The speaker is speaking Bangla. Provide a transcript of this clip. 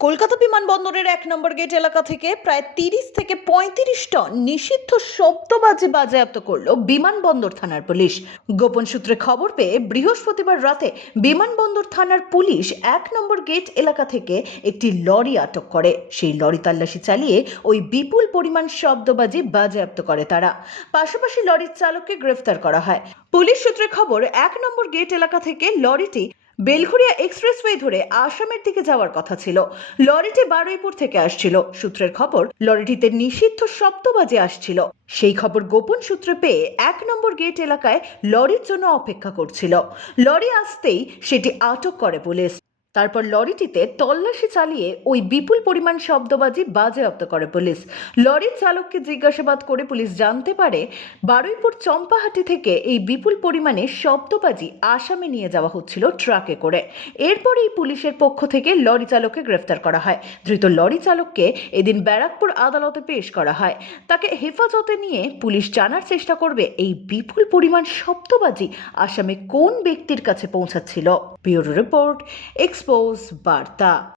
কলকাতা বিমানবন্দরের এক নম্বর গেট এলাকা থেকে প্রায় তিরিশ থেকে পঁয়ত্রিশ টন নিষিদ্ধ শব্দবাজি বাজেয়াপ্ত করল বিমানবন্দর থানার পুলিশ। গোপন সূত্রে খবর পেয়ে বৃহস্পতিবার রাতে বিমানবন্দর থানার পুলিশ এক নম্বর গেট এলাকা থেকে একটি লরি আটক করে। সেই লরি তল্লাশি চালিয়ে ওই বিপুল পরিমাণ শব্দবাজি বাজেয়াপ্ত করে তারা। পাশাপাশি লরির চালককে গ্রেফতার করা হয়। পুলিশ সূত্রে খবর, এক নম্বর গেট এলাকা থেকে লরিটি বেলঘরিয়া এক্সপ্রেসওয়ে ধরে আসামের দিকে যাওয়ার কথা ছিল। লরিটি বারুইপুর থেকে আসছিল। সূত্রের খবর, লরিটিতে নিষিদ্ধ সপ্তবাজে আসছিল। সেই খবর গোপন সূত্রে পেয়ে এক নম্বর গেট এলাকায় লরির জন্য অপেক্ষা করছিল। লরি আসতেই সেটি আটক করে পুলিশ। তারপর লরিটিতে তল্লাশি চালিয়ে ওই বিপুল পরিমাণ শব্দবাজি বাজেয়াপ্ত করে পুলিশ। লরির চালককে জিজ্ঞাসাবাদ করে পুলিশ জানতে পারে বারুইপুর চম্পাহাটি থেকে এই বিপুল পরিমাণে শব্দবাজি আসামে নিয়ে যাওয়া হচ্ছিল ট্রাকে করে। এরপরেই পুলিশের পক্ষ থেকে লরি চালককে গ্রেফতার করা হয়। ধৃত লরি চালককে এদিন ব্যারাকপুর আদালতে পেশ করা হয়। তাকে হেফাজতে নিয়ে পুলিশ জানার চেষ্টা করবে এই বিপুল পরিমাণ শব্দবাজি আসামে কোন ব্যক্তির কাছে পৌঁছাচ্ছিল। Bureau report expose Barta.